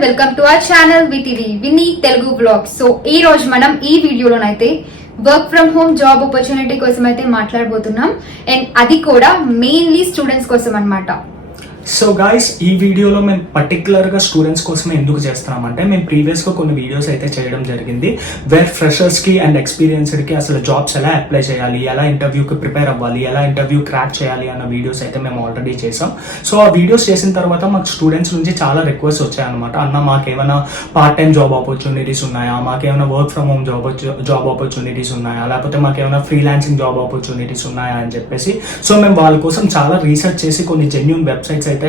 And welcome to our channel with ఇది విని Telugu blog so ఈ రోజు మనం ఈ వీడియోలోనైతే work from home job opportunity కోసం అయితే మాట్లాడబోతున్నాం. అండ్ అది కూడా మెయిన్లీ స్టూడెంట్స్ కోసం అన్నమాట సో గాయస్ ఈ వీడియోలో మేము పర్టికులర్గా స్టూడెంట్స్ కోసమే ఎందుకు చేస్తున్నామంటే మేము ప్రీవియస్గా కొన్ని వీడియోస్ అయితే చేయడం జరిగింది వేర్ ఫ్రెషర్స్కి అండ్ ఎక్స్పీరియన్స్డ్కి అసలు జాబ్స్ ఎలా అప్లై చేయాలి ఎలా ఇంటర్వ్యూకి ప్రిపేర్ అవ్వాలి ఎలా ఇంటర్వ్యూ క్రాక్ చేయాలి అన్న వీడియోస్ అయితే మేము ఆల్రెడీ చేసాం సో ఆ వీడియోస్ చేసిన తర్వాత మాకు స్టూడెంట్స్ నుంచి చాలా రిక్వెస్ట్ వచ్చాయన్నమాట. అన్న మాకేమైనా పార్ట్ టైం జాబ్ ఆపర్చునిటీస్ ఉన్నాయా? మాకేమైనా work from home job job opportunities ఉన్నాయా? లేకపోతే మాకేమైనా ఫ్రీలాన్సింగ్ జాబ్ ఆపర్చునిటీస్ ఉన్నాయా? అని చెప్పేసి సో మేము వాళ్ళ కోసం చాలా రీసెర్చ్ చేసి కొన్ని జెన్యున్ వెబ్సైట్స్ అయితే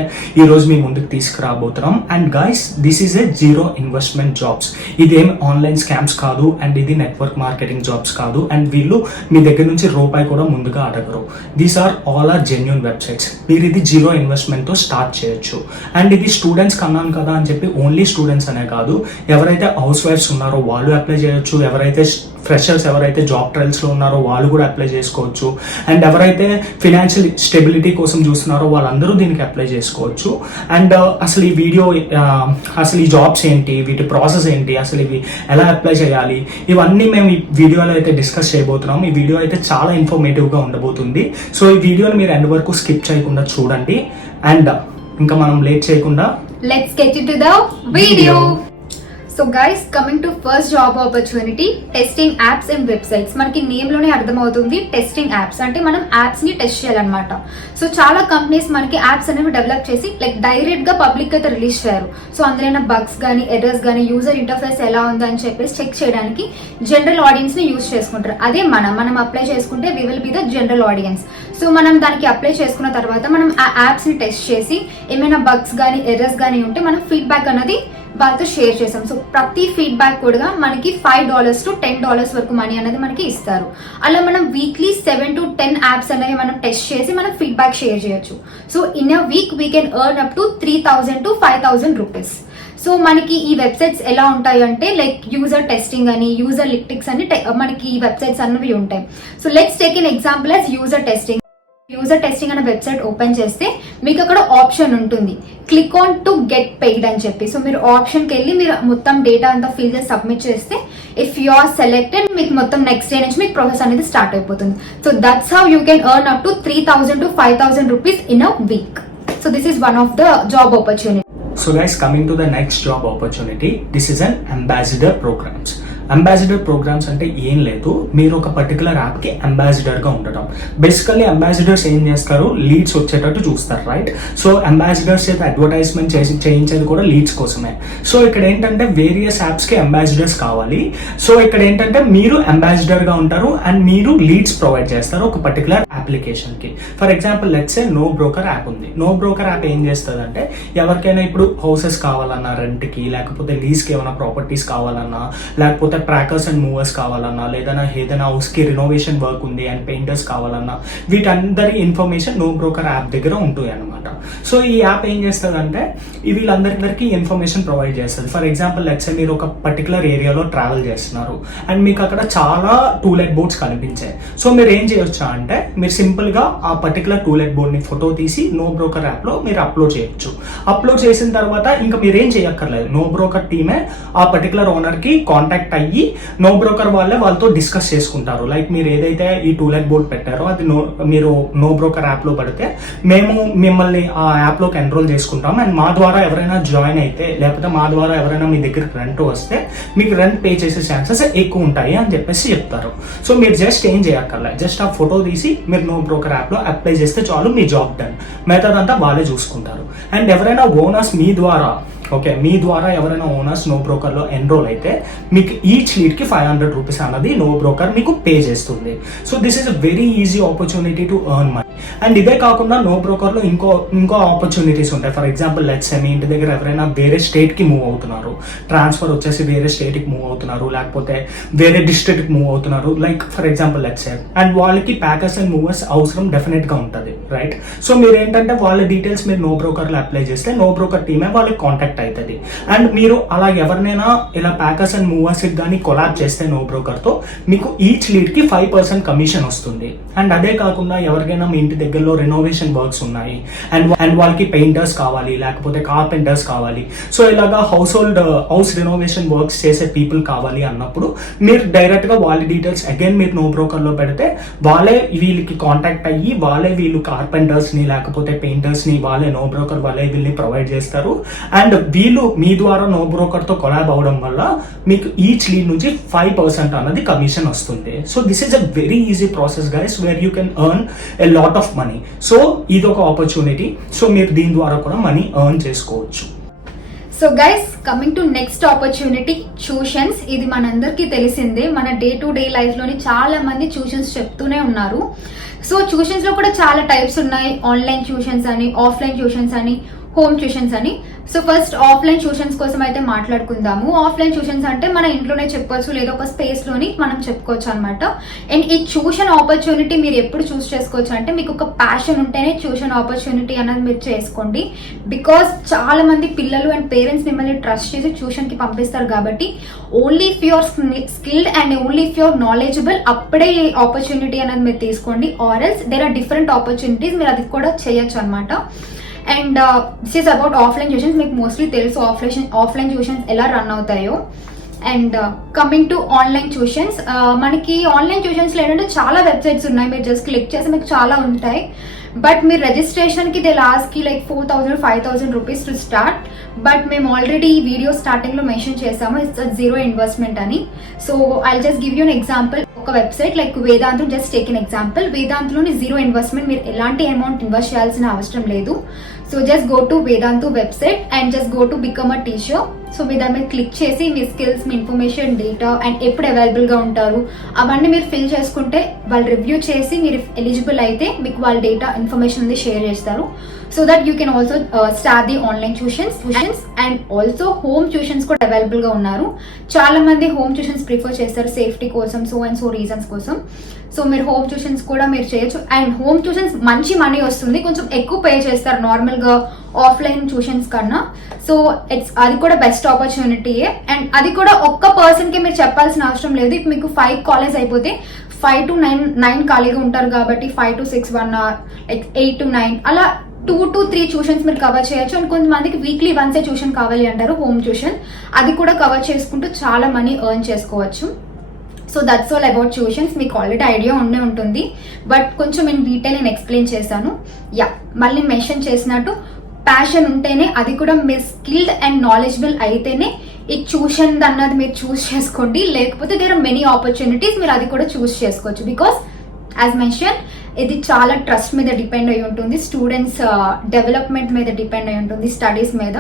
ఈ రోజు మీ ముందుకు తీసుకురాబోతున్నాం. And guys this is a zero investment jobs ఇదేం ఆన్లైన్ స్కామ్స్ కాదు అండ్ ఇది నెట్వర్క్ మార్కెటింగ్ జాబ్స్ కాదు అండ్ వీళ్ళు మీ దగ్గర నుంచి రూపాయి కూడా ముందుగా అడగరు. These are all are genuine websites మీరు ఇది జీరో ఇన్వెస్ట్మెంట్తో స్టార్ట్ చేయొచ్చు. అండ్ ఇది స్టూడెంట్స్ కన్నాను కదా అని చెప్పి ఓన్లీ స్టూడెంట్స్ అనే కాదు. ఎవరైతే హౌస్ వైఫ్స్ ఉన్నారో వాళ్ళు అప్లై చేయొచ్చు. ఎవరైతే ఫ్రెషర్స్ ఎవరైతే జాబ్ ట్రయల్స్లో ఉన్నారో వాళ్ళు కూడా అప్లై చేసుకోవచ్చు. అండ్ ఎవరైతే ఫినాన్షియల్ స్టెబిలిటీ కోసం చూస్తున్నారో వాళ్ళందరూ దీనికి అప్లై చేసుకోవచ్చు. అండ్ అసలు ఈ వీడియో అసలు ఈ జాబ్స్ ఏంటి? వీటి ప్రాసెస్ ఏంటి? అసలు ఇవి ఎలా అప్లై చేయాలి? ఇవన్నీ మేము ఈ వీడియోలో అయితే డిస్కస్ చేయబోతున్నాం. ఈ వీడియో అయితే చాలా ఇన్ఫర్మేటివ్గా ఉండబోతుంది. సో ఈ వీడియోని మీరు ఎండ్ వరకు స్కిప్ చేయకుండా చూడండి. అండ్ ఇంకా మనం లేట్ చేయకుండా let's get to the video so guys coming to first job opportunity testing apps and websites మనకి నేమ్లోనే అర్థమవుతుంది టెస్టింగ్ యాప్స్ అంటే మనం యాప్స్ని టెస్ట్ చేయాలన్నమాట. సో చాలా కంపెనీస్ మనకి యాప్స్ అనేవి డెవలప్ చేసి లైక్ డైరెక్ట్గా పబ్లిక్ అయితే రిలీజ్ చేయారు. సో అందులో బగ్స్ కానీ ఎర్రర్స్ కానీ యూజర్ ఇంటర్ఫేస్ ఎలా ఉందని అని చెప్పేసి చెక్ చేయడానికి జనరల్ ఆడియన్స్ని యూజ్ చేసుకుంటారు. అదే మనం మనం అప్లై చేసుకుంటే we will be the general audience so మనం దానికి అప్లై చేసుకున్న తర్వాత మనం ఆ యాప్స్ని టెస్ట్ చేసి ఏమైనా బగ్స్ కానీ ఎర్రర్స్ కానీ ఉంటే మనం ఫీడ్బ్యాక్ అనేది వాళ్ళతో షేర్ చేసాం సో ప్రతి ఫీడ్బ్యాక్ కూడా మనకి five dollars to ten dollars వరకు మనీ అనేది మనకి ఇస్తారు. అలా మనం weekly seven to ten apps అనేవి మనం టెస్ట్ చేసి మనం ఫీడ్బ్యాక్ షేర్ చేయొచ్చు. So in a week we can earn up to three thousand to five thousand rupees so మనకి ఈ వెబ్సైట్స్ ఎలా ఉంటాయి అంటే లైక్ యూజర్ టెస్టింగ్ అని యూజర్ లిక్టిక్స్ అని మనకి ఈ వెబ్సైట్స్ అన్నవి ఉంటాయి. So let's take an example as user testing user testing అనే వెబ్సైట్ ఓపెన్ చేస్తే మీకు అక్కడ ఆప్షన్ ఉంటుంది. Click on to get paid అని చెప్పి. సో మీరు ఆప్షన్కి వెళ్ళి మీరు మొత్తం డేటా అంతా ఫిల్ చేసి సబ్మిట్ చేస్తే ఇఫ్ యు ఆర్ సెలెక్టెడ్ మీకు మొత్తం నెక్స్ట్ డే నుంచి మీకు ప్రాసెస్ అనేది స్టార్ట్ అయిపోతుంది. So that's how you can earn up to three thousand to five thousand rupees in a week so this is one of the job opportunity so guys coming to the next job opportunity this is an ambassador programs ambassador programs అంటే ఏం లేదు. మీరు ఒక particular యాప్కి అంబాసిడర్గా ఉండటం. Basically ambassadors ఏం చేస్తారు? Leads వచ్చేటట్టు చూస్తారు రైట్ సో అంబాసిడర్స్ చేత అడ్వర్టైజ్మెంట్ చేసి చేయించేది కూడా లీడ్స్ కోసమే. సో ఇక్కడ ఏంటంటే వేరియస్ యాప్స్కి అంబాసిడర్స్ కావాలి. సో ఇక్కడ ఏంటంటే మీరు అంబాసిడర్గా ఉంటారు అండ్ మీరు లీడ్స్ ప్రొవైడ్ చేస్తారు ఒక particular అప్లికేషన్కి for example let's a NoBroker app ఉంది. నో బ్రోకర్ యాప్ ఏం చేస్తుంది అంటే ఎవరికైనా ఇప్పుడు హౌసెస్ కావాలన్నా రెంట్కి లేకపోతే లీజ్కి ఏమైనా ప్రాపర్టీస్ కావాలన్నా లేకపోతే ట్రాకర్స్ అండ్ మూవర్స్ కావాలన్నా లేదన్నా ఏదైనా హౌస్కి రినోవేషన్ వర్క్ ఉంది అండ్ పెయింటర్స్ కావాలన్నా వీటందరి ఇన్ఫర్మేషన్ నో బ్రోకర్ యాప్ దగ్గర ఉంటాయి అనమాట సో ఈ యాప్ ఏం చేస్తుందంటే వీళ్ళందరిందరికీ వీళ్ళందరికీ ఇన్ఫర్మేషన్ ప్రొవైడ్ చేస్తుంది. ఫర్ ఎగ్జాంపుల్ లెట్సే మీరు ఒక పర్టికులర్ ఏరియాలో ట్రావెల్ చేస్తున్నారు అండ్ మీకు అక్కడ చాలా టూలెట్ బోర్డ్స్ కనిపించాయి. సో మీరు ఏం చేయొచ్చు అంటే మీరు సింపుల్గా ఆ పర్టికులర్ టూలెట్ బోర్డ్ని ఫోటో తీసి నో బ్రోకర్ యాప్లో మీరు అప్లోడ్ చేయొచ్చు. అప్లోడ్ చేసిన తర్వాత ఇంకా మీరు ఏం చేయక్కర్లేదు నో బ్రోకర్ టీమే ఆ పర్టికులర్ ఓనర్కి కాంటాక్ట్ అయ్యి నో బ్రోకర్ వాళ్ళే వాళ్ళతో డిస్కస్ చేసుకుంటారు. లైక్ మీరు ఏదైతే ఈ టూ లైక్ బోర్డ్ పెట్టారో అది నో మీరు నో బ్రోకర్ యాప్లో పడితే మేము మిమ్మల్ని ఆ యాప్లోకి ఎన్రోల్ చేసుకుంటాం అండ్ మా ద్వారా ఎవరైనా జాయిన్ అయితే లేకపోతే మా ద్వారా ఎవరైనా మీ దగ్గరికి రెంట్ వస్తే మీకు రెంట్ పే చేసే ఛాన్సెస్ ఎక్కువ ఉంటాయి అని చెప్పేసి చెప్తారు. సో మీరు జస్ట్ ఏం చేయక్కర్లేదు జస్ట్ ఆ ఫోటో తీసి మీరు నో బ్రోకర్ యాప్లో అప్లై చేస్తే చాలు మీ జాబ్ డన్ మిగతాదంతా వాళ్ళే చూసుకుంటారు. అండ్ ఎవరైనా ఓనర్స్ మీ ద్వారా ఓకే మీ ద్వారా ఎవరైనా ఓనర్స్ నో బ్రోకర్లో ఎన్రోల్ అయితే మీకు ఈచ్ లీడ్కి ఫైవ్ హండ్రెడ్ రూపీస్ అన్నది నో బ్రోకర్ మీకు పే చేస్తుంది. So this is a very easy opportunity to earn money and ఇదే కాకుండా నో బ్రోకర్లో ఇంకో ఇంకో ఆపర్చునిటీస్ ఉంటాయి. ఫర్ ఎగ్జాంపుల్ లెట్స్ మీ ఇంటి దగ్గర ఎవరైనా వేరే స్టేట్కి మూవ్ అవుతున్నారు. ట్రాన్స్ఫర్ వచ్చేసి వేరే స్టేట్కి మూవ్ అవుతున్నారు. లేకపోతే వేరే డిస్ట్రిక్ట్కి మూవ్ అవుతున్నారు. Like for example let's and వాళ్ళకి ప్యాకర్స్ అండ్ మూవర్స్ అవసరం డెఫినెట్గా ఉంటుంది రైట్ సో మీరు ఏంటంటే వాళ్ళ డీటెయిల్స్ మీరు నో బ్రోకర్లో అప్లై చేస్తే నో బ్రోకర్ టీమే వాళ్ళకి కాంటాక్ట్ అవుతుంది అండ్ మీరు అలా ఎవరినైనా ఇలా ప్యాకర్స్ అండ్ మూవర్స్కి కానీ కొలాబ్ చేస్తే నో బ్రోకర్తో మీకు ఈచ్ లీడ్కి ఫైవ్ పర్సెంట్ కమిషన్ వస్తుంది. అండ్ అదే కాకుండా ఎవరికైనా మీ ఇంటి దగ్గరలో రెనోవేషన్ వర్క్స్ ఉన్నాయి. అండ్ అండ్ వాళ్ళకి పెయింటర్స్ కావాలి లేకపోతే కార్పెంటర్స్ కావాలి. సో ఇలాగా house hold house renovation works చేసే పీపుల్ కావాలి అన్నప్పుడు మీరు డైరెక్ట్గా వాళ్ళ డీటెయిల్స్ అగైన్ మీరు నో బ్రోకర్లో పెడితే వాళ్ళే వీళ్ళకి కాంటాక్ట్ అయ్యి వాళ్ళే వీళ్ళు కార్పెంటర్స్ని లేకపోతే పెయింటర్స్ని వాళ్ళే నో బ్రోకర్ వాళ్ళే వీళ్ళని ప్రొవైడ్ చేస్తారు. అండ్ వీళ్ళు మీ ద్వారా నో బ్రోకర్తో కొలాబ్ అవ్వడం వల్ల మీకు ఈచ్ లీడ్ నుంచి ఫైవ్ పర్సెంట్ అన్నది కమిషన్ వస్తుంది. So this is a very easy process guys where you can earn a lot of money so ఇది ఒక ఆపర్చునిటీ సో మీరు దీని ద్వారా కూడా మనీ ఎర్న్ చేసుకోవచ్చు. So guys coming to next opportunity tuitions ఇది మనందరికీ తెలిసిందే. మన డే టు డే లైఫ్లోని చాలా మంది ట్యూషన్స్ చెప్తూనే ఉన్నారు. సో ట్యూషన్స్లో కూడా చాలా టైప్స్ ఉన్నాయి. ఆన్లైన్ ట్యూషన్స్ అని ఆఫ్లైన్ ట్యూషన్స్ అని. హోమ్ ట్యూషన్స్ అని. సో ఫస్ట్ ఆఫ్లైన్ ట్యూషన్స్ కోసం అయితే మాట్లాడుకుందాము. ఆఫ్లైన్ ట్యూషన్స్ అంటే మన ఇంట్లోనే చెప్పుకోవచ్చు లేదా ఒక స్పేస్లోని మనం చెప్పుకోవచ్చు అనమాట అండ్ ఈ ట్యూషన్ ఆపర్చునిటీ మీరు ఎప్పుడు చూస్ చేసుకోవచ్చు అంటే మీకు ఒక ప్యాషన్ ఉంటేనే ట్యూషన్ ఆపర్చునిటీ అనేది మీరు చేసుకోండి. బికాస్ చాలా మంది పిల్లలు అండ్ పేరెంట్స్ మిమ్మల్ని ట్రస్ట్ చేసి ట్యూషన్కి పంపిస్తారు కాబట్టి only if your skilled and only if your knowledgeable అప్పుడే ఆపర్చునిటీ అనేది మీరు తీసుకోండి. ఆర్ఎల్స్ దేర్ ఆర్ డిఫరెంట్ ఆపర్చునిటీస్ మీరు అది కూడా చేయొచ్చు అనమాట and this about offline tuitions మీకు మోస్ట్లీ తెలుసు ఆఫ్లైన్ ఆఫ్లైన్ ట్యూషన్స్ ఎలా రన్ అవుతాయో. And coming to online tuitions మనకి ఆన్లైన్ ట్యూషన్స్లో ఏంటంటే చాలా వెబ్సైట్స్ ఉన్నాయి. మీరు జస్ట్ క్లిక్ చేస్తే మీకు చాలా ఉంటాయి. బట్ మీరు రిజిస్ట్రేషన్కి దే లాస్ట్కి like four thousand five thousand rupees to start but మేము ఆల్రెడీ ఈ వీడియో స్టార్టింగ్లో మెన్షన్ చేసాము ఇట్స్ జీరో ఇన్వెస్ట్మెంట్ అని. So I just give you an example ఒక website like Vedantu just take an example వేదాంతలోని zero investment మీరు ఎలాంటి amount invest చేయాల్సిన అవసరం లేదు. So just go to Vedantu website and just go to become a teacher so మీ దాని మీద click చేసి మీ skills me information data and ఎప్పుడు అవైలబుల్గా ఉంటారు అవన్నీ మీరు ఫిల్ చేసుకుంటే వాళ్ళు రివ్యూ చేసి మీరు ఎలిజిబుల్ అయితే మీకు వాళ్ళ డేటా ఇన్ఫర్మేషన్ అనేది షేర్ చేస్తారు. So that you can also start the online tuitions tuitions and also home tuitions కూడా అవైలబుల్గా ఉన్నారు. చాలా మంది హోమ్ ట్యూషన్స్ ప్రిఫర్ చేస్తారు సేఫ్టీ కోసం సో అండ్ సో రీజన్స్ కోసం. సో మీరు హోమ్ ట్యూషన్స్ కూడా మీరు చేయొచ్చు. అండ్ హోమ్ ట్యూషన్స్ మంచి మనీ వస్తుంది. కొంచెం ఎక్కువ పే చేస్తారు నార్మల్గా ఆఫ్లైన్ ట్యూషన్స్ కన్నా. సో ఇట్స్ అది కూడా బెస్ట్ ఆపర్చునిటీయే అండ్ అది కూడా ఒక్క పర్సన్కి మీరు చెప్పాల్సిన అవసరం లేదు. ఇప్పుడు మీకు ఫైవ్ కాలేజ్ అయిపోతే ఫైవ్ టు నైన్ నైన్ ఖాళీగా ఉంటారు కాబట్టి five to six one hour like eight to nine అలా టూ టు త్రీ ట్యూషన్స్ మీరు కవర్ చేయొచ్చు. అండ్ కొంతమందికి వీక్లీ వన్సే ట్యూషన్ కావాలి అంటారు హోమ్ ట్యూషన్ అది కూడా కవర్ చేసుకుంటూ చాలా మనీ ఎర్న్ చేసుకోవచ్చు. So that's all about tuitions మీకు ఆల్రెడీ ఐడియా ఉండే ఉంటుంది. బట్ కొంచెం నేను డీటెయిల్ నేను ఎక్స్ప్లెయిన్ చేశాను. యా మళ్ళీ మెన్షన్ చేసినట్టు ప్యాషన్ ఉంటేనే అది కూడా మీరు స్కిల్డ్ అండ్ నాలెడ్జబుల్ అయితేనే ఈ ట్యూషన్ అన్నది మీరు చూస్ చేసుకోండి. లేకపోతే దేర్ ఆర్ మెనీ ఆపర్చునిటీస్ మీరు అది కూడా చూస్ చేసుకోవచ్చు. బికాస్ యాజ్ మెన్షన్ ఇది చాలా ట్రస్ట్ మీద డిపెండ్ అయి ఉంటుంది. స్టూడెంట్స్ డెవలప్మెంట్ uh, మీద డిపెండ్ అయి ఉంటుంది స్టడీస్ మీద.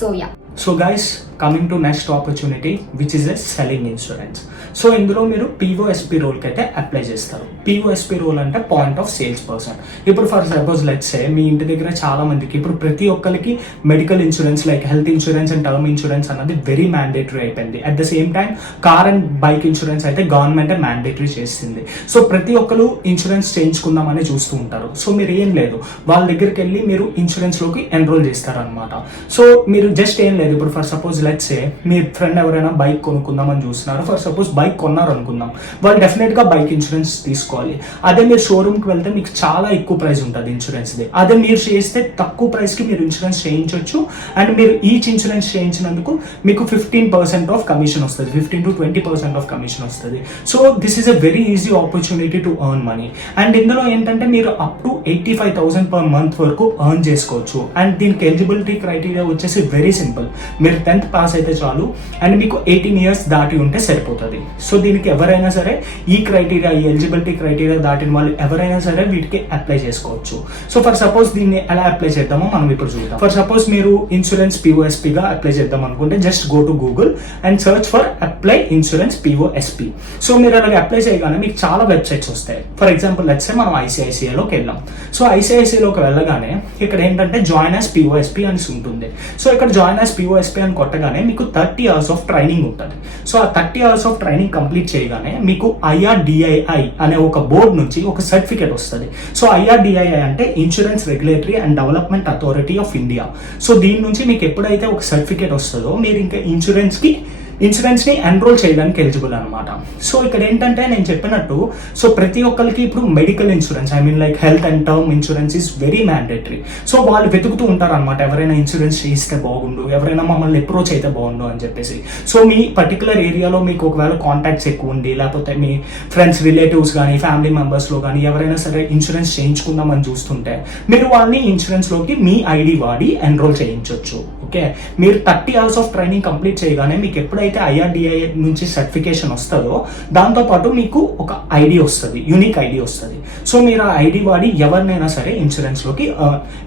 So yeah so guys coming to next opportunity which is a selling insurance so ఇందులో మీరు పిఓఎస్పి రోల్కి అయితే అప్లై చేస్తారు. పిఓఎస్పి రోల్ అంటే పాయింట్ ఆఫ్ సేల్స్ పర్సన్ ఇప్పుడు ఫర్ సపోజ్ లెట్స్ మీ ఇంటి దగ్గర చాలా మందికి ఇప్పుడు ప్రతి ఒక్కరికి medical insurance like health insurance and term insurance అన్నది వెరీ మ్యాండేటరీ అయిపోయింది. At the same time car and bike insurance అయితే గవర్నమెంట్ మ్యాండేటరీ చేసింది. సో ప్రతి ఒక్కరు ఇన్సూరెన్స్ చేయించుకుందామని చూస్తూ ఉంటారు. సో మీరు ఏం లేదు. వాళ్ళ దగ్గరికి వెళ్ళి మీరు ఇన్సూరెన్స్లోకి ఎన్రోల్ చేస్తారనమాట సో మీరు జస్ట్ ఏం లేదు. ఇప్పుడు ఫర్ సపోజ్ లెట్స్ ఏ మీ ఫ్రెండ్ ఎవరైనా బైక్ కొనుక్కుందామని చూస్తున్నారు. ఫర్ సపోజ్ బైక్ కొన్నారు అనుకుందాం వాళ్ళు డెఫినెట్గా బైక్ ఇన్సూరెన్స్ తీసుకోవాలి. అదే మీరు షోరూమ్కి వెళ్తే మీకు చాలా ఎక్కువ ప్రైస్ ఉంటుంది ఇన్సూరెన్స్ది అదే మీరు చేస్తే తక్కువ ప్రైస్కి మీరు ఇన్సూరెన్స్ చేయించవచ్చు అండ్ మీరు ఈచ్ ఇన్సూరెన్స్ చేయించినందుకు మీకు ఫిఫ్టీన్ పర్సెంట్ ఆఫ్ కమిషన్ వస్తుంది. Fifteen to twenty percent of commission వస్తుంది. So this is a very easy opportunity to earn money and ఇందులో ఏంటంటే మీరు up to eighty five thousand per month వరకు earn చేసుకోవచ్చు. And దీనికి ఎలిజిబిలిటీ క్రైటీరియా వచ్చేసి very simple మీరు టెన్త్ పాస్ అయితే చాలు. అండ్ మీకు ఎయిటీన్ ఇయర్స్ దాటి ఉంటే సరిపోతుంది. సో దీనికి ఎవరైనా సరే ఈ క్రైటీరియా ఈ ఎలిజిబిలిటీ క్రైటీరియా దాటిన వాళ్ళు ఎవరైనా సరే వీటికి అప్లై చేసుకోవచ్చు. సో ఫర్ సపోజ్ దీన్ని ఎలా అప్లై చేద్దామో మనం ఇప్పుడు చూద్దాం. ఫర్ సపోజ్ మీరు ఇన్సూరెన్స్ పిఓఎస్పిగా అప్లై చేద్దాం అనుకుంటే just go to Google and search for apply insurance POSP so మీరు అలాగే అప్లై చేయగానే మీకు చాలా వెబ్సైట్స్ వస్తాయి. ఫర్ ఎగ్జాంపుల్ లెట్సే మనం ఐసిఐసిఐలోకి వెళ్ళాం సో ఐసిఐసిఐలోకి వెళ్ళగానే ఇక్కడ ఏంటంటే జాయిన్ యాస్ పిఓఎస్పి అని ఉంటుంది. సో ఇక్కడ జాయిన్ యాస్ పిఓఎస్పి అని కొట్టగానే మీకు థర్టీ అవర్స్ ఆఫ్ ట్రైనింగ్ ఉంటుంది. సో ఆ thirty hours of training complete చేయగానే మీకు ఐఆర్డిఐఐ అనే ఒక బోర్డు నుంచి ఒక సర్టిఫికేట్ వస్తుంది. సో ఐఆర్డిఐఐ అంటే insurance regulatory and development authority of India so దీని నుంచి మీకు ఎప్పుడైతే ఒక సర్టిఫికేట్ వస్తుందో మీరు ఇంకా ఇన్సూరెన్స్కి ఇన్సూరెన్స్ని ఎన్రోల్ చేయడానికి ఎలిజిబుల్ అనమాట సో ఇక్కడ ఏంటంటే నేను చెప్పినట్టు సో ప్రతి ఒక్కరికి ఇప్పుడు medical insurance I mean like health and term insurance is very mandatory so వాళ్ళు వెతుకుతూ ఉంటారు అనమాట ఎవరైనా ఇన్సూరెన్స్ చేయిస్తే బాగుండు ఎవరైనా మమ్మల్ని అప్రోచ్ అయితే బాగుండు అని చెప్పేసి. సో మీ పర్టికులర్ ఏరియాలో మీకు ఒకవేళ కాంటాక్ట్స్ ఎక్కువ ఉండి లేకపోతే మీ ఫ్రెండ్స్ రిలేటివ్స్ కానీ ఫ్యామిలీ మెంబర్స్లో కానీ ఎవరైనా సరే ఇన్సూరెన్స్ చేయించుకుందామని చూస్తుంటే మీరు వాళ్ళని ఇన్సూరెన్స్లోకి మీ ఐడి వాడి ఎన్రోల్ చేయించవచ్చు ఓకే మీరు thirty hours of training complete చేయగానే మీకు ఎప్పుడైతే ఐఆర్డిఐ నుంచి సర్టిఫికేషన్ వస్తుందో దాంతోపాటు మీకు ఒక ఐడి వస్తుంది యూనిక్ ఐడి వస్తుంది. సో మీరు ఆ ఐడి వాడి ఎవరినైనా సరే ఇన్సూరెన్స్లోకి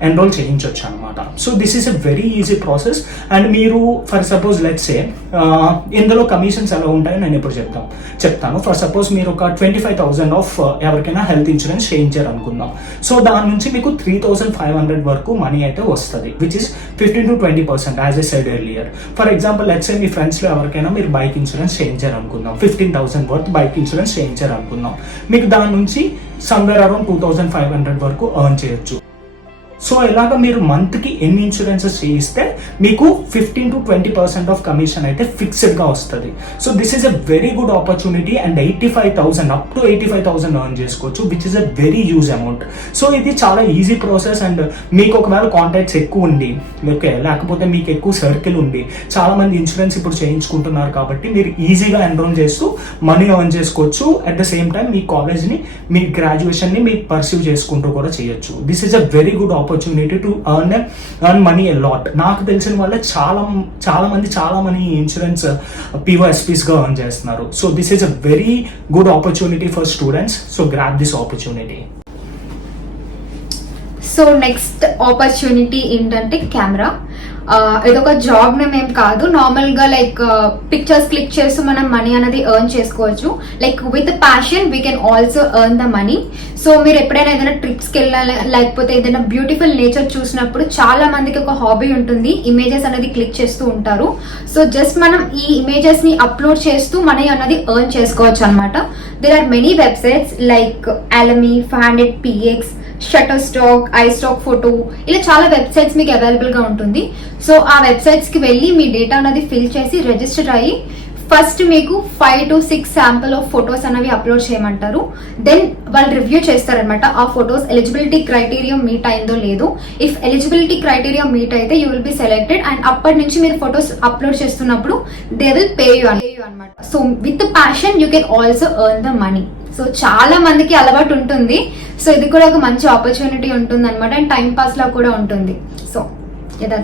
ఎన్రోల్ చేయించవచ్చు అనమాట so this is a very easy process and మీరు ఫర్ సపోజ్ లెట్స్ ఏ ఇందులో కమిషన్స్ ఎలా ఉంటాయో నేను ఇప్పుడు చెప్తాను చెప్తాను. ఫర్ సపోజ్ మీరు ఒక ట్వంటీ ఫైవ్ థౌసండ్ ఆఫ్ ఎవరికైనా హెల్త్ ఇన్సూరెన్స్ చేయించారు అనుకుందాం సో దాని నుంచి మీకు త్రీ థౌసండ్ ఫైవ్ హండ్రెడ్ వరకు మనీ అయితే వస్తుంది which is fifteen to twenty percent as a said earlier for example let's a మీ ఫ్రెండ్స్లో ఎవరికైనా మీరు బైక్ ఇన్సూరెన్స్ చేయించారు అనుకుందాం fifteen thousand worth bike insurance చేయించారు అనుకుందాం మీకు దాని నుంచి somewhere around two thousand five hundred వరకు ఎర్న్ చేయొచ్చు. సో ఇలాగ మీరు మంత్కి ఎన్ని ఇన్సూరెన్సెస్ చేయిస్తే మీకు fifteen to twenty percent of commission అయితే ఫిక్స్డ్గా వస్తుంది. So this is a very good opportunity and eighty five thousand up to eighty five thousand earn చేసుకోవచ్చు which is a very huge amount so ఇది చాలా easy process and మీకు ఒకవేళ contacts ఎక్కువ ఉండి ఓకే లేకపోతే మీకు ఎక్కువ సర్కిల్ ఉండి చాలా మంది ఇన్సూరెన్స్ ఇప్పుడు చేయించుకుంటున్నారు కాబట్టి మీరు ఈజీగా ఎన్రోల్ చేస్తూ మనీ ఎర్న్ చేసుకోవచ్చు. అట్ ద సేమ్ టైం మీ కాలేజ్ని మీ గ్రాడ్యుయేషన్ని మీరు పర్సీవ్ చేసుకుంటూ కూడా చేయొచ్చు. This is a very good opportunity to earn earn money a lot నాకు తెలిసిన వల్ల చాలా చాలా మంది చాలా మనీ ఇన్సూరెన్స్ పిఓఎస్పీస్గా అర్న్ చేస్తున్నారు. So this is a very good opportunity for students so grab this opportunity so next opportunity ఏంటంటే కెమెరా ఇదొక జాబ్ నేమేం కాదు నార్మల్గా లైక్ పిక్చర్స్ క్లిక్ చేస్తూ మనం మనీ అనేది ఎర్న్ చేసుకోవచ్చు. Like with passion we can also earn the money so మీరు ఎప్పుడైనా ఏదైనా ట్రిప్స్కి వెళ్ళాలి లేకపోతే ఏదైనా బ్యూటిఫుల్ నేచర్ చూసినప్పుడు చాలా మందికి ఒక హాబీ ఉంటుంది ఇమేజెస్ అనేది క్లిక్ చేస్తూ ఉంటారు. సో జస్ట్ మనం ఈ ఇమేజెస్ని అప్లోడ్ చేస్తూ మనీ అనేది ఎర్న్ చేసుకోవచ్చు అనమాట there are many websites like Alamy five PX Shutterstock iStock photo ఇలా చాలా వెబ్సైట్స్ మీకు అవైలబుల్గా ఉంటుంది. సో ఆ వెబ్సైట్స్కి వెళ్ళి మీ డేటా అనేది ఫిల్ చేసి రిజిస్టర్ అయ్యి ఫస్ట్ మీకు five to six sample of photos అనేవి అప్లోడ్ చేయమంటారు. దెన్ వాళ్ళు రివ్యూ చేస్తారనమాట ఆ ఫొటోస్ ఎలిజిబిలిటీ క్రైటీరియా మీట్ అయిందో లేదు. ఇఫ్ ఎలిజిబిలిటీ క్రైటీరియా మీట్ అయితే you will be selected and అప్పటి నుంచి మీరు ఫొటోస్ అప్లోడ్ చేస్తున్నప్పుడు దే విల్ పే యూ అనమాట so with passion you can also earn the money so చాలా మందికి అలవాటు ఉంటుంది. సో ఇది కూడా ఒక మంచి ఆపర్చునిటీ ఉంటుంది అనమాట అండ్ టైం పాస్ లా కూడా ఉంటుంది. So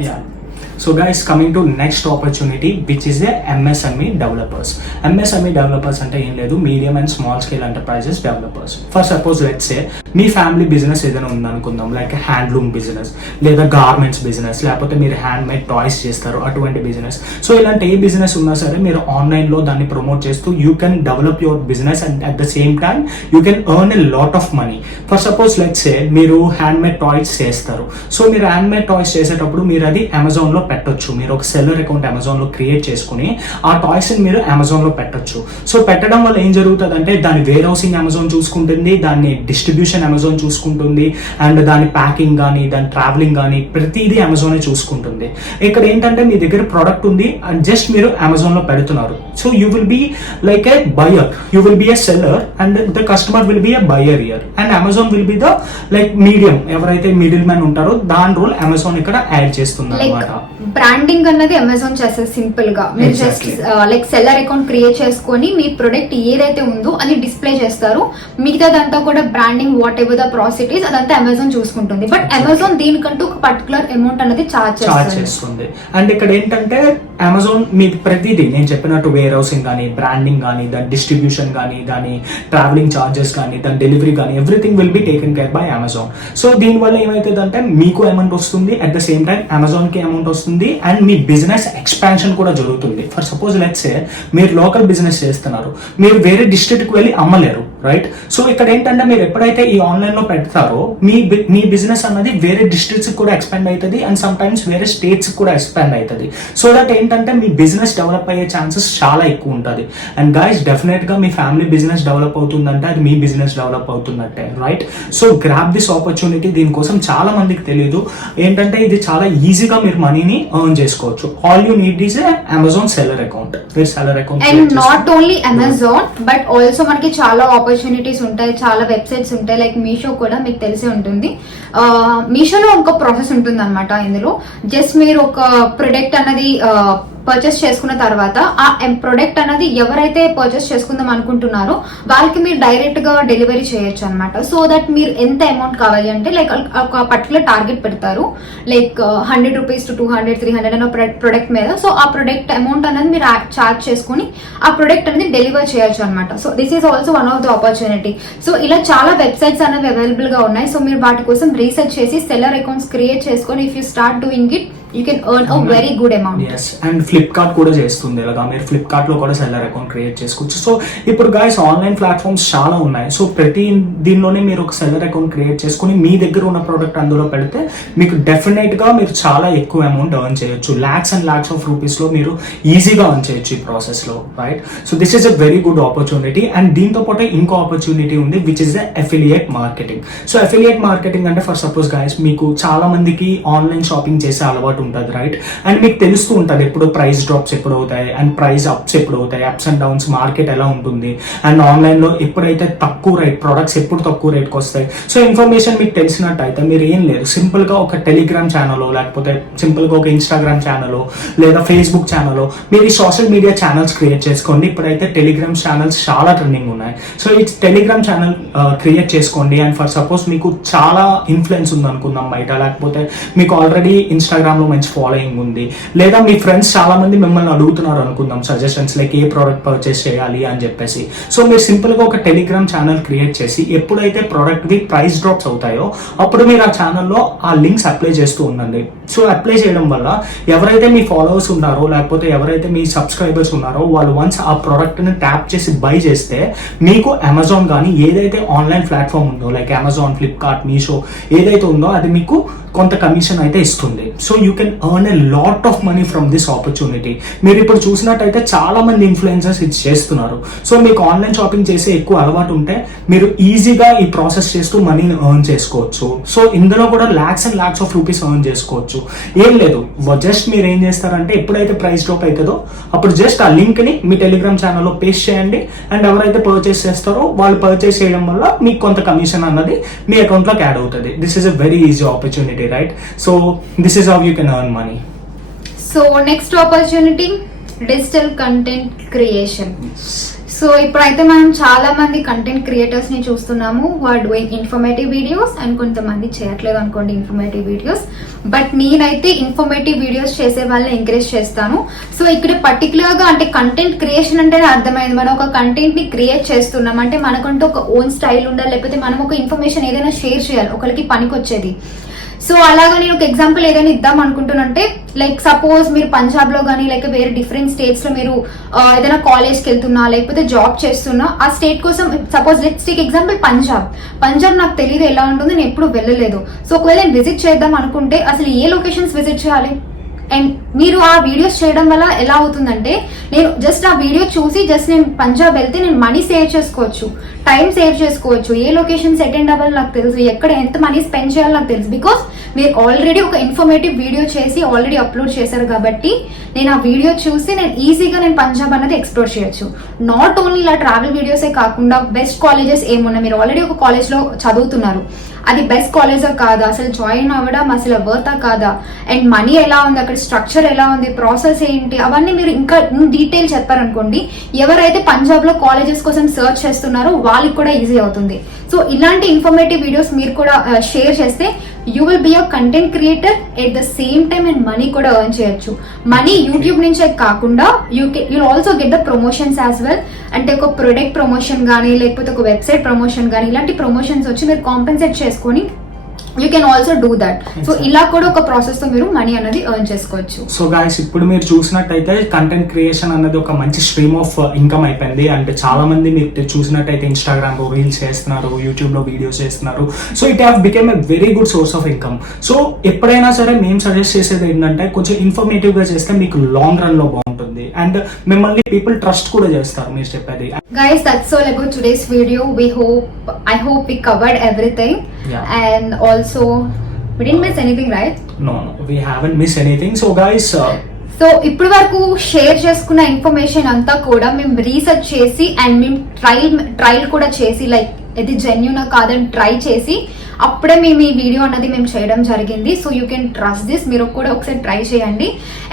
Yeah. So guys, coming to next opportunity, which is the MSME developers. MSME developers అంటే ఏం లేదు medium and small scale enterprises developers for suppose let's say me family business ఏదైనా ఉందనుకుందాం like handloom business లేదా garments business లేకపోతే మీరు handmade toys చేస్తారు అటువంటి బిజినెస్ సో ఇలాంటి ఏ బిజినెస్ ఉన్నా సరే మీరు ఆన్లైన్లో దాన్ని ప్రమోట్ చేస్తూ you can develop your business and at the same time you can earn a lot of money for suppose let's say మీరు హ్యాండ్ మేడ్ టాయ్స్ చేస్తారు. సో మీరు హ్యాండ్ మేడ్ టాయ్స్ చేసేటప్పుడు మీరు అది అమెజాన్లో పెట్టొచ్చు. మీరు ఒక సెల్లర్ అకౌంట్ అమెజాన్లో క్రియేట్ చేసుకుని ఆ టాయ్స్ని మీరు అమెజాన్లో పెట్టొచ్చు. సో పెట్టడం వల్ల ఏం జరుగుతుంది అంటే దాని వేర్ హౌసింగ్ అమెజాన్ చూసుకుంటుంది దాన్ని డిస్ట్రిబ్యూషన్ అమెజాన్ చూసుకుంటుంది అండ్ దాని ప్యాకింగ్ కానీ దాని ట్రావెలింగ్ కానీ ప్రతిదీ అమెజానే చూసుకుంటుంది. ఇక్కడ ఏంటంటే మీ దగ్గర ప్రోడక్ట్ ఉంది అండ్ జస్ట్ మీరు అమెజాన్లో పెడుతున్నారు. So you will be like a buyer you will be a seller and the customer will be a buyer here and Amazon will be the like medium ఎవరైతే మిడిల్ మ్యాన్ ఉంటారో దాని role Amazon ఇక్కడ add చేస్తుంది అనమాట branding అన్నది Amazon చేస్తుంది సింపుల్గా. మీరు just. Like seller account create చేసుకొని మీ ప్రొడక్ట్ ఏదైతే ఉందో అది డిస్ప్లే చేస్తారు. మిగతాదంతా కూడా branding whatever the processes అదంతా అమెజాన్ చూసుకుంటుంది. బట్. అమెజాన్ దీనికంటూ ఒక పర్టికులర్ అమౌంట్ అనేది చార్జ్ చేస్తుంది. అండ్ ఇక్కడ ఏంటంటే అమెజాన్ మీ ప్రతిదీ నేను చెప్పినట్టు వేర్ హౌసింగ్ కానీ బ్రాండింగ్ కానీ దాని డిస్ట్రిబ్యూషన్ కానీ దాని ట్రావెలింగ్ చార్జెస్ కానీ దాని డెలివరీ కానీ everything will be taken care by Amazon so దీనివల్ల ఏమవుతుందంటే మీకు అమౌంట్ వస్తుంది అట్ ద సేమ్ టైం అమెజాన్కి అమౌంట్ వస్తుంది అండ్ మీ బిజినెస్ ఎక్స్పాన్షన్ కూడా జరుగుతుంది. ఫర్ సపోజ్ లెట్స్ మీరు లోకల్ బిజినెస్ చేస్తున్నారు. మీరు వేరే డిస్ట్రిక్ట్కి వెళ్ళి అమ్మలేరు. రైట్ సో ఇక్కడ ఏంటంటే మీరు ఎప్పుడైతే ఈ ఆన్లైన్లో పెడతారో మీ మీ బిజినెస్ అన్నది వేరే డిస్ట్రిక్ట్స్ కూడా ఎక్స్పాండ్ అవుతుంది అండ్ సమ్ టైమ్స్ వేరే స్టేట్స్ కూడా ఎక్స్పాండ్ అవుతుంది. సో దట్ ఏంటంటే మీ బిజినెస్ డెవలప్ అయ్యే ఛాన్సెస్ చాలా ఎక్కువ ఉంటుంది. అండ్ గైస్ డెఫినెట్గా మీ ఫ్యామిలీ బిజినెస్ డెవలప్ అవుతుందంటే అది మీ బిజినెస్ డెవలప్ అవుతుందంటే right so grab this opportunity దీనికోసం చాలా మందికి తెలియదు ఏంటంటే ఇది చాలా ఈజీగా మీరు మనీని ఎర్న్ చేసుకోవచ్చు. All you need is Amazon seller account మీరు seller account and not only Amazon but also మనకి చాలా ఆపర్చునిటీస్ ఉంటాయి చాలా వెబ్సైట్స్ ఉంటాయి లైక్ మీషో కూడా మీకు తెలిసే ఉంటుంది. మీషోలో ఒక ప్రాసెస్ ఉంటుంది అనమాట ఇందులో. జస్ట్ మీరు ఒక ప్రొడక్ట్ అన్నది పర్చేస్ చేసుకున్న తర్వాత ఆ ప్రొడక్ట్ అనేది ఎవరైతే పర్చేస్ చేసుకుందాం అనుకుంటున్నారో వాళ్ళకి మీరు డైరెక్ట్గా డెలివరీ చేయొచ్చు అనమాట సో దట్ మీరు ఎంత అమౌంట్ కావాలి అంటే లైక్ ఒక పర్టికులర్ టార్గెట్ పెడతారు. Like hundred rupees to two hundred three hundred అనే ప్రొడక్ట్ మీద. సో ఆ ప్రొడక్ట్ అమౌంట్ అనేది మీరు చార్జ్ చేసుకుని ఆ ప్రొడక్ట్ అనేది డెలివర్ చేయొచ్చు అనమాట so this is also one of the opportunity so ఇలా చాలా వెబ్సైట్స్ అనేవి అవైలబుల్గా ఉన్నాయి. సో మీరు వాటి కోసం రీసెర్చ్ చేసి సెల్లర్ అకౌంట్స్ క్రియేట్ చేసుకొని if you start doing it you can earn a very good amount yes and Flipkart కూడా చేస్తుంది. ఇలాగా మీరు ఫ్లిప్కార్ట్లో కూడా సెల్లర్ అకౌంట్ క్రియేట్ చేసుకోవచ్చు. సో ఇప్పుడు గాయస్ ఆన్లైన్ ప్లాట్ఫామ్స్ చాలా ఉన్నాయి. సో ప్రతి దీనిలోనే మీరు ఒక సెల్లర్ అకౌంట్ క్రియేట్ చేసుకుని మీ దగ్గర ఉన్న ప్రోడక్ట్ అందులో పెడితే మీకు డెఫినెట్గా మీరు చాలా ఎక్కువ అమౌంట్ ఎర్న్ చేయొచ్చు. లాక్స్ అండ్ లాక్స్ ఆఫ్ రూపీస్లో మీరు ఈజీగా ఎర్న్ చేయొచ్చు ఈ ప్రాసెస్లో right so this is a very good opportunity and దీంతో పాటు ఇంకో ఆపర్చునిటీ ఉంది which is the affiliate marketing so affiliate marketing అంటే ఫర్ సపోజ్ గాయస్ మీకు చాలా మందికి ఆన్లైన్ షాపింగ్ చేసే అలవాటు ఉంటుంది రైట్ అండ్ మీకు తెలుస్తూ ఉంటుంది ఎప్పుడు ప్రైస్ డ్రాప్స్ ఎప్పుడు అవుతాయి అండ్ ప్రైస్ అప్స్ ఎప్పుడు అవుతాయి అప్స్ అండ్ డౌన్స్ మార్కెట్ ఎలా ఉంటుంది. అండ్ ఆన్లైన్లో ఎప్పుడైతే తక్కువ రేట్ ప్రొడక్ట్స్ ఎప్పుడు తక్కువ రేట్కి వస్తాయి. సో ఇన్ఫర్మేషన్ మీకు తెలిసినట్టు అయితే మీరు ఏం లేదు. సింపుల్గా ఒక టెలిగ్రామ్ ఛానల్ లేకపోతే సింపుల్గా ఒక ఇన్స్టాగ్రామ్ ఛానల్ లేదా ఫేస్బుక్ ఛానల్ మీరు ఈ సోషల్ మీడియా ఛానల్స్ క్రియేట్ చేసుకోండి. ఇప్పుడైతే టెలిగ్రామ్ ఛానల్స్ చాలా ట్రెండింగ్ ఉన్నాయి. సో ఈ టెలిగ్రామ్ ఛానల్ క్రియేట్ చేసుకోండి. అండ్ ఫర్ సపోజ్ మీకు చాలా ఇన్ఫ్లుయెన్స్ ఉంది అనుకుందాం బయట లేకపోతే మీకు ఆల్రెడీ ఇన్స్టాగ్రామ్లో మంచి ఫాలోయింగ్ ఉంది. లేదా మీ ఫ్రెండ్స్ చాలా మంది మిమ్మల్ని అడుగుతున్నారు అనుకుందాం సజెషన్స్ లైక్ ఏ ప్రోడక్ట్ పర్చేస్ చేయాలి అని చెప్పేసి. సో మీరు సింపుల్గా ఒక టెలిగ్రామ్ ఛానల్ క్రియేట్ చేసి ఎప్పుడైతే ప్రోడక్ట్ వి ప్రైస్ డ్రాప్స్ అవుతాయో అప్పుడు మీరు ఆ ఛానల్లో ఆ లింక్స్ అప్లై చేస్తూ ఉండండి. సో అప్లై చేయడం వల్ల ఎవరైతే మీ ఫాలోవర్స్ ఉన్నారో లేకపోతే ఎవరైతే మీ సబ్స్క్రైబర్స్ ఉన్నారో వాళ్ళు వన్స్ ఆ ప్రోడక్ట్ని ట్యాప్ చేసి బై చేస్తే మీకు అమెజాన్ కానీ ఏదైతే ఆన్లైన్ ప్లాట్ఫామ్ ఉందో లైక్ అమెజాన్ ఫ్లిప్కార్ట్ మీషో ఏదైతే ఉందో అది మీకు కొంత కమిషన్ అయితే ఇస్తుంది. So you can earn a lot of money from this opportunity మీరు ఇప్పుడు చూసినట్టయితే చాలా మంది ఇన్ఫ్లుయెన్సర్స్ ఇది చేస్తున్నారు. సో మీకు ఆన్లైన్ షాపింగ్ చేసే ఎక్కువ అలవాటు ఉంటే మీరు ఈజీగా ఈ ప్రాసెస్ చేస్తూ మనీని ఎర్న్ చేసుకోవచ్చు. సో ఇందులో కూడా lakhs and lakhs of rupees earn చేసుకోవచ్చు. ఏం లేదు. జస్ట్ మీరు ఏం చేస్తారంటే ఎప్పుడైతే ప్రైస్ డ్రాప్ అవుతుందో అప్పుడు జస్ట్ ఆ లింక్ని మీ టెలిగ్రామ్ ఛానల్లో పేస్ట్ చేయండి. అండ్ ఎవరైతే పర్చేస్ చేస్తారో వాళ్ళు పర్చేస్ చేయడం వల్ల మీకు కొంత కమిషన్ అన్నది మీ అకౌంట్లోకి యాడ్ అవుతుంది. This is a very easy opportunity right so this is how you can earn money so next opportunity digital content creation so ఇప్పుడైతే మనం చాలా మంది కంటెంట్ క్రియేటర్స్ని చూస్తున్నాము. వారు డూయింగ్ ఇన్ఫర్మేటివ్ వీడియోస్ అండ్ కొంతమంది చేయట్లేదు అనుకోండి ఇన్ఫర్మేటివ్ వీడియోస్ బట్ నేనైతే ఇన్ఫర్మేటివ్ వీడియోస్ చేసే వాళ్ళని ఎంకరేజ్ చేస్తాను. సో ఇక్కడ పర్టికులర్గా అంటే కంటెంట్ క్రియేషన్ అంటేనే అర్థమైంది. మనం ఒక కంటెంట్ని క్రియేట్ చేస్తున్నాం. అంటే మనకంటూ ఒక ఓన్ స్టైల్ ఉండాలి. లేకపోతే మనం ఒక ఇన్ఫర్మేషన్ ఏదైనా షేర్ చేయాలి. ఒకరికి పనికొచ్చేది. సో అలాగా నేను ఒక ఎగ్జాంపుల్ ఏదైనా ఇద్దాం అనుకుంటున్నంటే లైక్ సపోజ్ మీరు పంజాబ్లో కానీ లేక వేరే డిఫరెంట్ స్టేట్స్లో మీరు ఏదైనా కాలేజ్కి వెళ్తున్నా లేకపోతే జాబ్ చేస్తున్నా ఆ స్టేట్ కోసం suppose let's take example Punjab Punjab నాకు తెలియదు ఎలా ఉంటుంది నేను ఎప్పుడు వెళ్ళలేదు. సో ఒకవేళ నేను విజిట్ చేద్దాం అనుకుంటే అసలు ఏ లొకేషన్స్ విజిట్ చేయాలి? అండ్ మీరు ఆ వీడియోస్ చేయడం వల్ల ఎలా అవుతుందంటే నేను జస్ట్ ఆ వీడియో చూసి జస్ట్ నేను పంజాబ్ వెళ్తే నేను మనీ సేవ్ చేసుకోవచ్చు. టైం సేవ్ చేసుకోవచ్చు. ఏ లొకేషన్స్ అటెండ్ అవ్వాలి నాకు తెలుసు. ఎక్కడ ఎంత మనీ స్పెండ్ చేయాలో నాకు తెలుసు. బికాస్ మీరు ఆల్రెడీ ఒక ఇన్ఫర్మేటివ్ వీడియో చేసి ఆల్రెడీ అప్లోడ్ చేశారు కాబట్టి నేను ఆ వీడియో చూసి నేను ఈజీగా నేను పంజాబ్ అనేది ఎక్స్ప్లోర్ చేయొచ్చు. నాట్ ఓన్లీ ఇలా ట్రావెల్ వీడియోసే కాకుండా బెస్ట్ కాలేజెస్ ఏమున్నా మీరు ఆల్రెడీ ఒక కాలేజ్లో చదువుతున్నారు. అది బెస్ట్ కాలేజా కాదా. అసలు జాయిన్ అవ్వడం అసలు వర్తా కాదా? అండ్ మనీ ఎలా ఉంది? అక్కడ స్ట్రక్చర్ ఎలా ఉంది? ప్రాసెస్ ఏంటి? అవన్నీ మీరు ఇంకా డీటెయిల్ చెప్పారనుకోండి ఎవరైతే పంజాబ్లో కాలేజెస్ కోసం సర్చ్ చేస్తున్నారో వాళ్ళకి కూడా ఈజీ అవుతుంది. సో ఇలాంటి ఇన్ఫర్మేటివ్ వీడియోస్ మీరు కూడా uh, షేర్ చేస్తే you will be a content creator at the same time and money కూడా ఎర్న్ చేయొచ్చు మనీ యూట్యూబ్ నుంచే కాకుండా you you also get the promotions as well అంటే ఒక ప్రొడక్ట్ ప్రమోషన్ కానీ లేకపోతే ఒక వెబ్సైట్ ప్రమోషన్ కానీ ఇలాంటి ప్రమోషన్స్ వచ్చి మీరు కాంపెన్సేట్ చేసుకొని you can also do that so. ఇలా కూడా ఒక ప్రాసెస్తో మీరు మనీ అనేది ఎర్న్ చేసుకోవచ్చు సో గాయస్ ఇప్పుడు మీరు చూసినట్టయితే కంటెంట్ క్రియేషన్ అన్నది ఒక మంచి స్ట్రీమ్ ఆఫ్ ఇన్కమ్ అయిపోయింది అంటే చాలా మంది మీరు చూసినట్టయితే ఇన్స్టాగ్రామ్లో రీల్స్ చేస్తున్నారు యూట్యూబ్లో వీడియోస్ చేస్తున్నారు so it have become a very good source of income so ఎప్పుడైనా సరే మేము సజెస్ట్ చేసేది ఏంటంటే కొంచెం ఇన్ఫర్మేటివ్గా చేస్తే మీకు లాంగ్ రన్లో బాగుంటుంది అండ్ మిమ్మల్ని పీపుల్ ట్రస్ట్ కూడా చేస్తారు మీరు చెప్పేది Guys, that's all about today's video. We hope, I hope we covered everything. Yeah. And also, we didn't miss anything, right? No no we haven't miss anything so guys so ఇప్పటి వరకు share చేసుకున్న information అంతా కూడా మేము research చేసి and మేము trial trial కూడా చేసి లైక్ ఇది జెన్యునా కాదని ట్రై చేసి అప్పుడే మేము ఈ వీడియో అన్నది మేము చేయడం జరిగింది. So you can trust this మీరు కూడా ఒకసారి ట్రై చేయండి.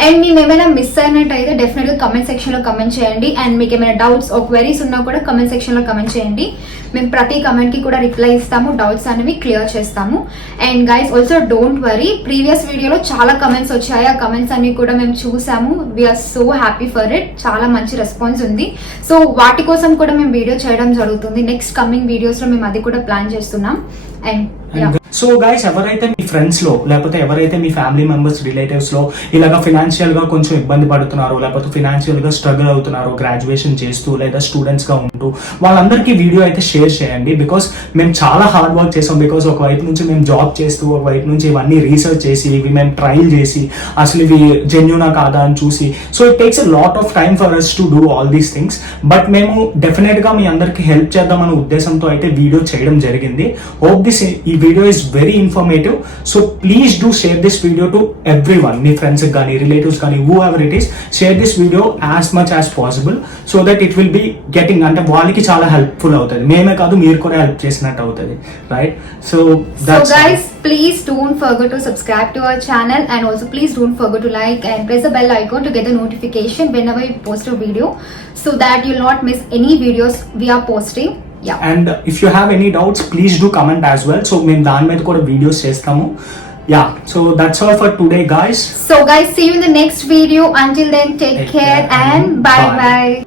అండ్ మేము ఏమైనా మిస్ అయినట్టయితే డెఫినెట్గా కమెంట్ సెక్షన్లో కమెంట్ చేయండి. అండ్ మీకు ఏమైనా డౌట్స్ ఒక క్వెరీస్ ఉన్నా కూడా కమెంట్ సెక్షన్లో కమెంట్ చేయండి. మేము ప్రతి కమెంట్కి కూడా రిప్లై ఇస్తాము. డౌట్స్ అనేవి క్లియర్ చేస్తాము. And guys also don't worry previous వీడియోలో చాలా కమెంట్స్ వచ్చాయి. ఆ కమెంట్స్ అన్ని కూడా మేము చూసాము. We're so happy for it చాలా మంచి రెస్పాన్స్ ఉంది. సో వాటి కోసం కూడా మేము వీడియో చేయడం జరుగుతుంది. నెక్స్ట్ కమింగ్ వీడియోస్లో మేము అది కూడా ప్లాన్ చేస్తున్నాం. అండ్ సో గైస్ ఎవరైతే మీ ఫ్రెండ్స్లో లేకపోతే ఎవరైతే మీ ఫ్యామిలీ మెంబర్స్ రిలేటివ్స్లో ఇలాగ ఫినాన్షియల్గా కొంచెం ఇబ్బంది పడుతున్నారో లేకపోతే ఫినాన్షియల్గా స్ట్రగుల్ అవుతున్నారో గ్రాడ్యుయేషన్ చేస్తూ లేదా స్టూడెంట్స్గా ఉంటూ వాళ్ళందరికీ వీడియో అయితే షేర్ చేయండి. బికాస్ మేము చాలా హార్డ్ వర్క్ చేసాం. బికాస్ ఒక వైపు నుంచి మేము జాబ్ చేస్తూ ఒక వైపు నుంచి ఇవన్నీ రీసెర్చ్ చేసి ఇవి మేము ట్రయల్ చేసి అసలు ఇవి జెన్యునా కాదా అని చూసి. So it takes a lot of time for us to do all these things but మేము డెఫినెట్గా మీ అందరికీ హెల్ప్ చేద్దామనే ఉద్దేశంతో అయితే వీడియో చేయడం జరిగింది. హోప్ దిస్ ఈ video is very informative so please do share this video to everyone me friends కానీ రిలేటివ్స్ కానీ whoever it is share this video as much as possible so that it will be getting అంటే వాళ్ళకి చాలా helpful అవుతుంది మేమే కాదు మీరు కూడా హెల్ప్ చేసినట్టు అవుతుంది right so So guys, please don't forget to subscribe to our channel and also please don't forget to like and press the bell icon to get the notification whenever we post a video so that you'll not miss any videos we are posting. Yeah. And if you have any doubts please do comment as well so మేము దాని మీద కూడా videos చేస్తాము ya so that's all for today guys So guys, see you in the next video. Until then, take, Take care, care